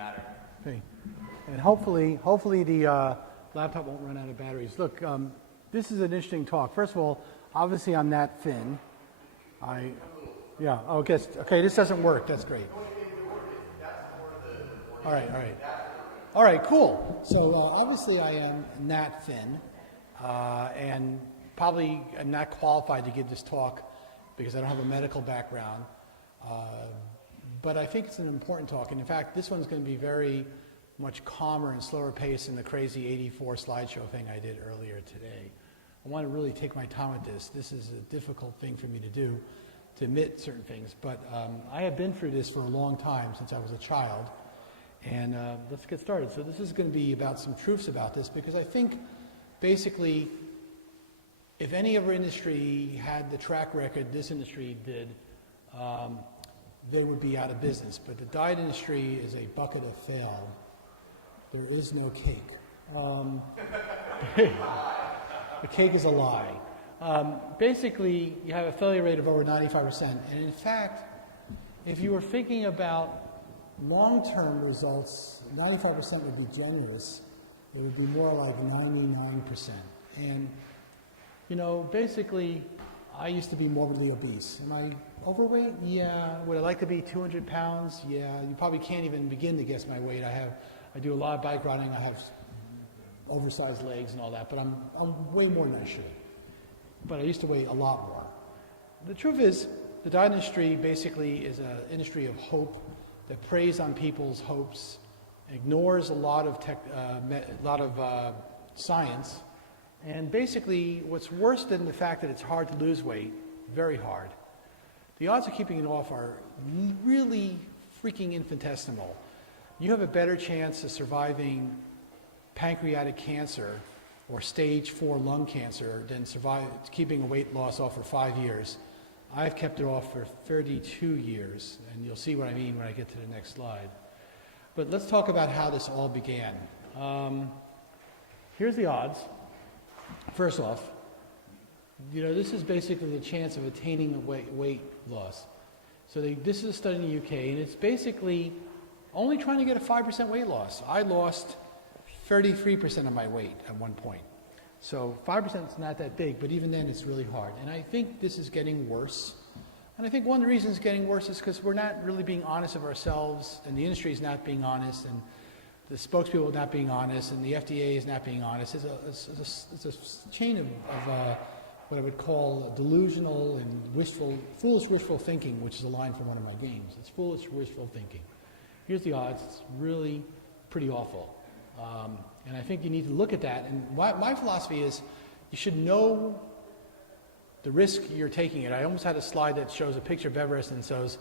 matter. Okay. And hopefully the laptop won't run out of batteries. Look, this is an interesting talk. First of all, obviously I'm Nat Finn. Okay, this doesn't work. That's great. All right, cool. So obviously I am Nat Finn, and probably I'm not qualified to give this talk because I don't have a medical background. But I think it's an important talk, and in fact, this one's going to be very much calmer and slower pace than the crazy 84 slideshow thing I did earlier today. I want to really take my time with this. This is a difficult thing for me to do, to admit certain things, but I have been through this for a long time, since I was a child, and let's get started. So this is going to be about some truths about this, because I think basically if any other industry had the track record this industry did, they would be out of business. But the diet industry is a bucket of fail. There is no cake. The cake is a lie. Basically, you have a failure rate of over 95%. And in fact, if you were thinking about long-term results, 95% would be generous. It would be more like 99%. And, you know, basically, I used to be morbidly obese. Am I overweight? Yeah. Would I like to be 200 pounds? Yeah. You probably can't even begin to guess my weight. I do a lot of bike riding. I have oversized legs and all that, but I'm way more than I should. But I used to weigh a lot more. The truth is, the diet industry basically is an industry of hope that preys on people's hopes, ignores a lot of science, and basically what's worse than the fact that it's hard to lose weight, very hard, the odds of keeping it off are really freaking infinitesimal. You have a better chance of surviving pancreatic cancer or stage 4 lung cancer than keeping a weight loss off for 5 years. I've kept it off for 32 years, and you'll see what I mean when I get to the next slide. But let's talk about how this all began. Here's the odds. First off, you know, this is basically the chance of attaining a weight loss. So this is a study in the UK, and it's basically only trying to get a 5% weight loss. I lost 33% of my weight at one point. So 5% is not that big, but even then it's really hard. And I think this is getting worse. And I think one of the reasons it's getting worse is because we're not really being honest of ourselves, and the industry is not being honest, and the spokespeople are not being honest, and the FDA is not being honest. It's a chain of what I would call delusional and foolish wishful thinking, which is a line from one of my games. It's foolish wishful thinking. Here's the odds. It's really pretty awful. And I think you need to look at that. And my philosophy is you should know the risk you're taking. I almost had a slide that shows a picture of Everest and shows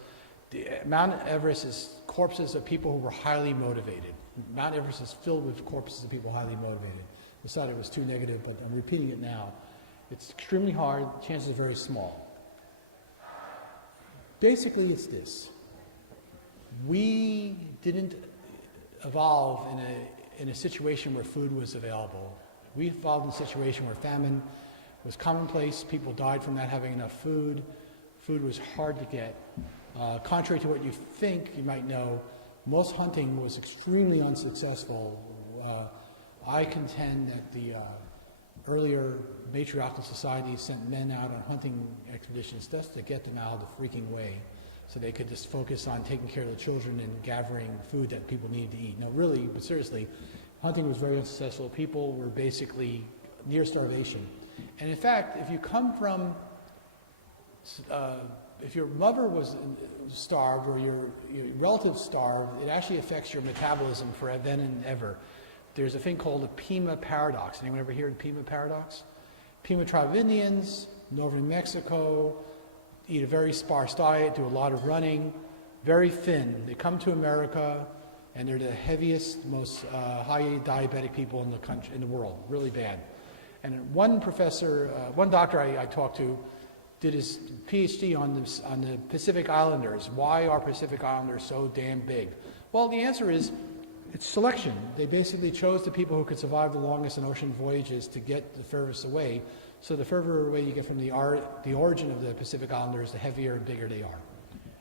Mount Everest is corpses of people who were highly motivated. Mount Everest is filled with corpses of people highly motivated. I thought it was too negative, but I'm repeating it now. It's extremely hard. Chances are very small. Basically, it's this. We didn't evolve in a situation where food was available. We evolved in a situation where famine was commonplace. People died from not having enough food. Food was hard to get. Contrary to what you think, you might know, most hunting was extremely unsuccessful. I contend that the earlier matriarchal societies sent men out on hunting expeditions just to get them out of the freaking way, so they could just focus on taking care of the children and gathering food that people needed to eat. No, really, but seriously, hunting was very unsuccessful. People were basically near starvation. And in fact, if you come from, if your mother was starved or your relative starved, it actually affects your metabolism for then and ever. There's a thing called the Pima paradox. Anyone ever hear of the Pima paradox? Pima tribe of Indians, northern Mexico, eat a very sparse diet, do a lot of running, very thin. They come to America, and they're the heaviest, most high diabetic people in the country, in the world, really bad. And one professor, one doctor I talked to, did his PhD on the Pacific Islanders. Why are Pacific Islanders so damn big? Well, the answer is it's selection. They basically chose the people who could survive the longest in ocean voyages to get the furthest away. So the further away you get from the origin of the Pacific Islanders, the heavier and bigger they are.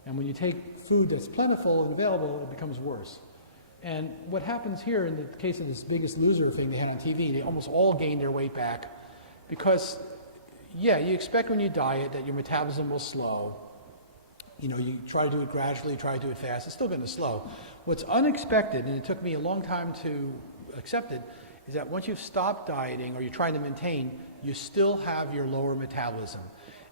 And when you take food that's plentiful and available, it becomes worse. And what happens here in the case of this Biggest Loser thing they had on TV, they almost all gained their weight back because, yeah, you expect when you diet that your metabolism will slow. You know, you try to do it gradually, try to do it fast, it's still going to slow. What's unexpected, and it took me a long time to accept it, is that once you've stopped dieting or you're trying to maintain, you still have your lower metabolism.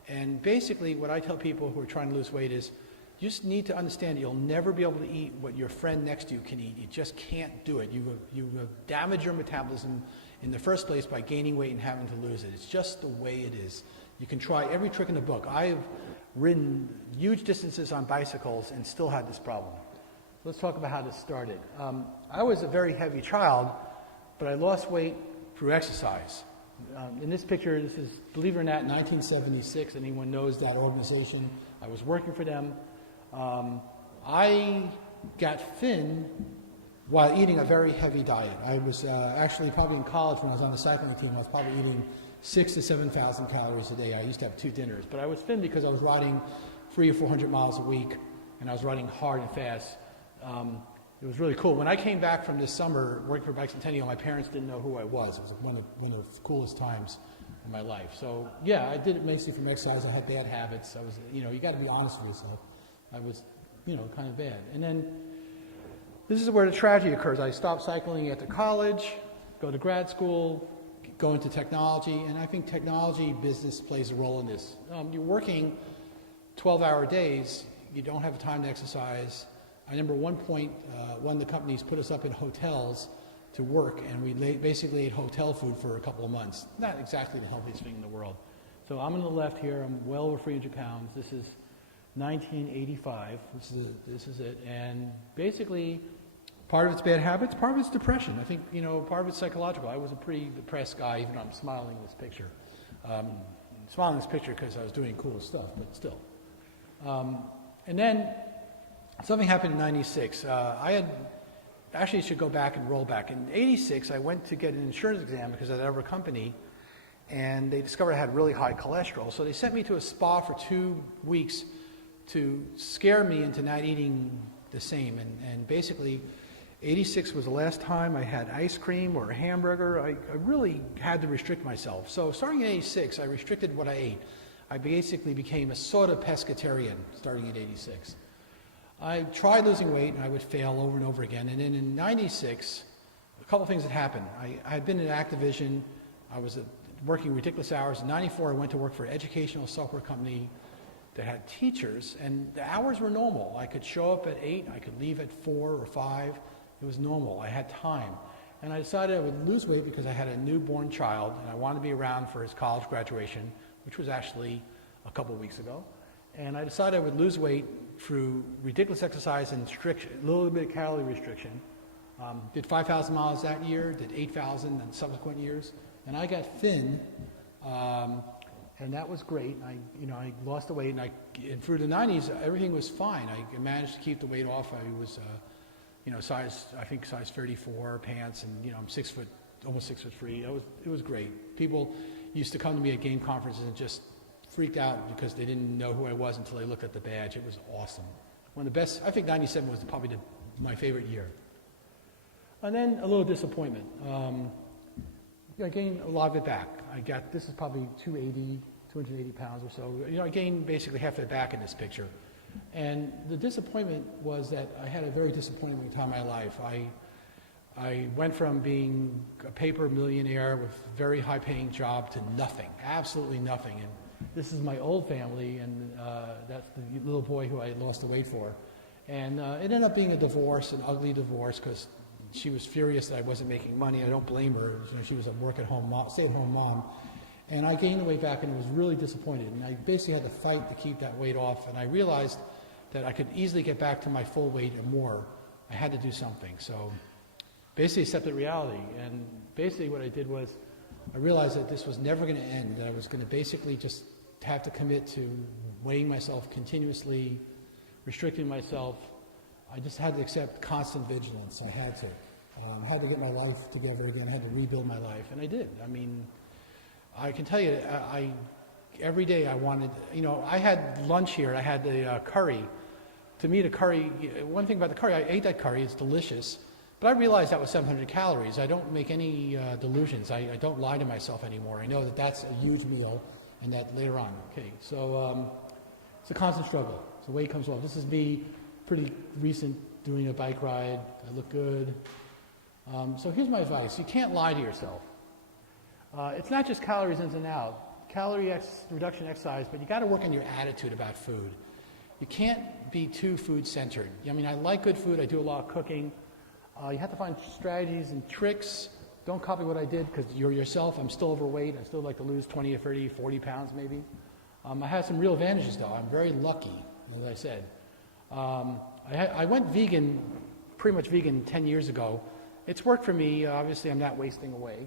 And basically what I tell people who are trying to lose weight is, you just need to understand you'll never be able to eat what your friend next to you can eat. You just can't do it. You have damaged your metabolism in the first place by gaining weight and having to lose it. It's just the way it is. You can try every trick in the book. I've ridden huge distances on bicycles and still had this problem. Let's talk about how this started. I was a very heavy child, but I lost weight through exercise. In this picture, this is, believe it or not, 1976. Anyone knows that organization? I was working for them. I got thin while eating a very heavy diet. I was actually probably in college when I was on the cycling team. I was probably eating 6,000 to 7,000 calories a day. I used to have 2 dinners, but I was thin because I was riding 300 or 400 miles a week, and I was riding hard and fast. It was really cool. When I came back from this summer working for Bicentennial, my parents didn't know who I was. It was one of the coolest times in my life. So yeah, I did it mostly from exercise. I had bad habits. I was, you got to be honest with yourself. I was, kind of bad. And then this is where the tragedy occurs. I stopped cycling after college, go to grad school, go into technology, and I think technology business plays a role in this. You're working 12-hour days. You don't have time to exercise. I remember one point, one of the companies put us up in hotels to work, and we basically ate hotel food for a couple of months. Not exactly the healthiest thing in the world. So I'm on the left here. I'm well over 300 pounds. This is 1985. This is it. And basically, part of it's bad habits, part of it's depression. I think, part of it's psychological. I was a pretty depressed guy, even though I'm smiling in this picture. Smiling in this picture because I was doing cool stuff, but still. And then something happened in 96. Actually should go back and roll back. In 86, I went to get an insurance exam because I had a company, and they discovered I had really high cholesterol. So they sent me to a spa for 2 weeks to scare me into not eating the same. And basically, 86 was the last time I had ice cream or a hamburger. I really had to restrict myself. So starting in 86, I restricted what I ate. I basically became a sort of pescatarian starting in 86. I tried losing weight, and I would fail over and over again. And then in 96, a couple things had happened. I had been in Activision. I was working ridiculous hours. In 94, I went to work for an educational software company that had teachers, and the hours were normal. I could show up at 8, I could leave at 4 or 5. It was normal. I had time. And I decided I would lose weight because I had a newborn child, and I wanted to be around for his college graduation, which was actually a couple weeks ago. And I decided I would lose weight through ridiculous exercise and a little bit of calorie restriction. Did 5,000 miles that year, did 8,000 in subsequent years. And I got thin, and that was great. I lost the weight, and through the 90s, everything was fine. I managed to keep the weight off. I was, size 34 pants, and I'm 6 foot, almost 6'3". It was great. People used to come to me at game conferences and just freaked out because they didn't know who I was until they looked at the badge. It was awesome. One of the best. I think 97 was probably my favorite year. And then a little disappointment. I gained a lot of it back. This is probably 280 pounds or so. I gained basically half of it back in this picture. And the disappointment was that I had a very disappointing time in my life. I went from being a paper millionaire with a very high-paying job to nothing, absolutely nothing. And this is my old family, and that's the little boy who I lost the weight for. And it ended up being a divorce, an ugly divorce, because she was furious that I wasn't making money. I don't blame her. She was a work-at-home mom, stay-at-home mom. And I gained the weight back and was really disappointed. And I basically had to fight to keep that weight off. And I realized that I could easily get back to my full weight and more. I had to do something. So basically accepted reality. And basically what I did was I realized that this was never going to end, that I was going to basically just have to commit to weighing myself continuously, restricting myself. I just had to accept constant vigilance. I had to. I had to get my life together again. I had to rebuild my life, and I did. I mean, I can tell you, every day I wanted, I had lunch here. I had the curry. To me, the curry, one thing about the curry, I ate that curry. It's delicious. But I realized that was 700 calories. I don't make any delusions. I don't lie to myself anymore. I know that that's a huge meal and that later on. Okay, so it's a constant struggle. So weight comes off. This is me pretty recent doing a bike ride. I look good. So here's my advice. You can't lie to yourself. It's not just calories in and out. Calorie reduction exercise, but you got to work on your attitude about food. You can't be too food-centered. I mean, I like good food. I do a lot of cooking. You have to find strategies and tricks. Don't copy what I did because you're yourself. I'm still overweight. I still like to lose 20 or 30, 40 pounds maybe. I have some real advantages though. I'm very lucky, as I said. I went vegan, pretty much vegan 10 years ago. It's worked for me. Obviously, I'm not wasting away.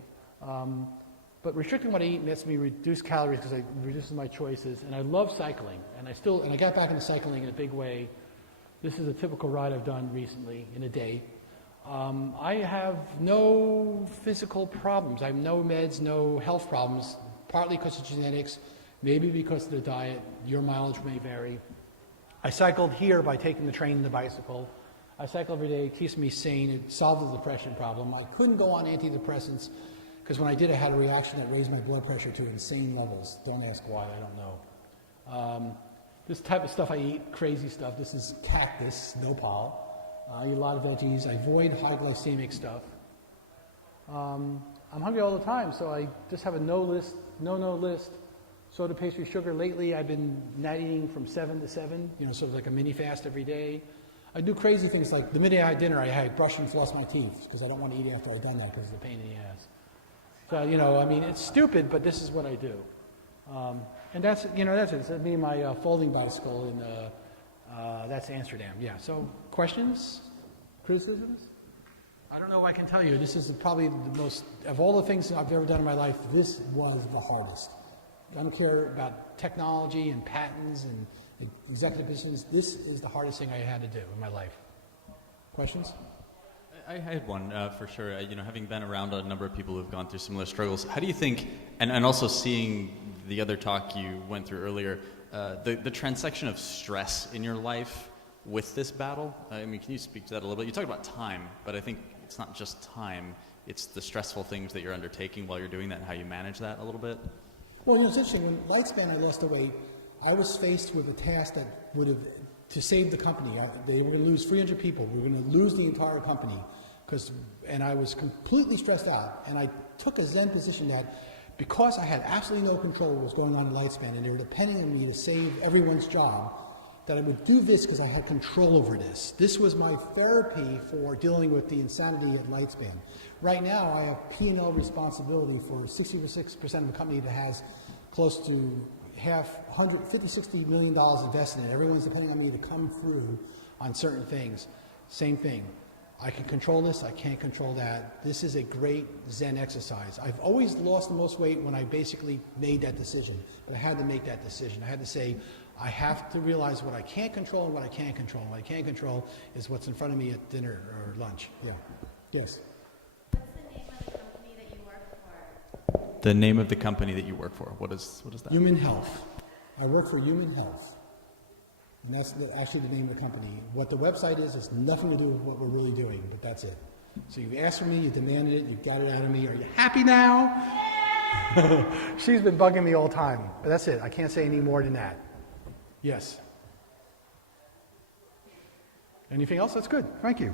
But restricting what I eat lets me reduce calories because it reduces my choices. And I love cycling. And I got back into cycling in a big way. This is a typical ride I've done recently in a day. I have no physical problems. I have no meds, no health problems, partly because of genetics, maybe because of the diet. Your mileage may vary. I cycled here by taking the train and the bicycle. I cycle every day. It keeps me sane. It solves the depression problem. I couldn't go on antidepressants because when I did, I had a reaction that raised my blood pressure to insane levels. Don't ask why. I don't know. This type of stuff I eat, crazy stuff. This is cactus, nopal. I eat a lot of veggies. I avoid high glycemic stuff. I'm hungry all the time, so I just have a no list. Soda, pastry, sugar. Lately, I've been not eating from 7 to 7, sort of like a mini fast every day. I do crazy things like the minute I had dinner, I brush and floss my teeth because I don't want to eat after I've done that because it's a pain in the ass. So, I mean, it's stupid, but this is what I do. And that's it. It's me and my folding bicycle in that's Amsterdam. Yeah. So, questions? Criticisms? I don't know what I can tell you. This is probably the most, of all the things I've ever done in my life, this was the hardest. I don't care about technology and patents and executive positions. This is the hardest thing I had to do in my life. Questions? I had one for sure. Having been around a number of people who've gone through similar struggles, how do you think, and also seeing the other talk you went through earlier, the transaction of stress in your life with this battle? I mean, can you speak to that a little bit? You talked about time, but I think it's not just time. It's the stressful things that you're undertaking while you're doing that and how you manage that a little bit. Well, it's interesting. When Lightspan, I lost the weight, I was faced with a task that would have, to save the company. They were going to lose 300 people. We were going to lose the entire company. And I was completely stressed out. And I took a Zen position that because I had absolutely no control of what was going on in Lightspan, and they were depending on me to save everyone's job, that I would do this because I had control over this. This was my therapy for dealing with the insanity at Lightspan. Right now, I have P&L responsibility for 66% of a company that has close to $50-60 million invested in it. Everyone's depending on me to come through on certain things. Same thing. I can control this, I can't control that. This is a great Zen exercise. I've always lost the most weight when I basically made that decision. But I had to make that decision. I had to say, I have to realize what I can't control and what I can control. What I can't control is what's in front of me at dinner or lunch. Yeah. Yes? What's the name of the company that you work for? What is that? Human Health. I work for Human Health. And that's actually the name of the company. What the website is has nothing to do with what we're really doing, but that's it. So you asked for me, you demanded it, you got it out of me. Are you happy now? She's been bugging me all the time, but that's it. I can't say any more than that. Yes. Anything else? That's good. Thank you.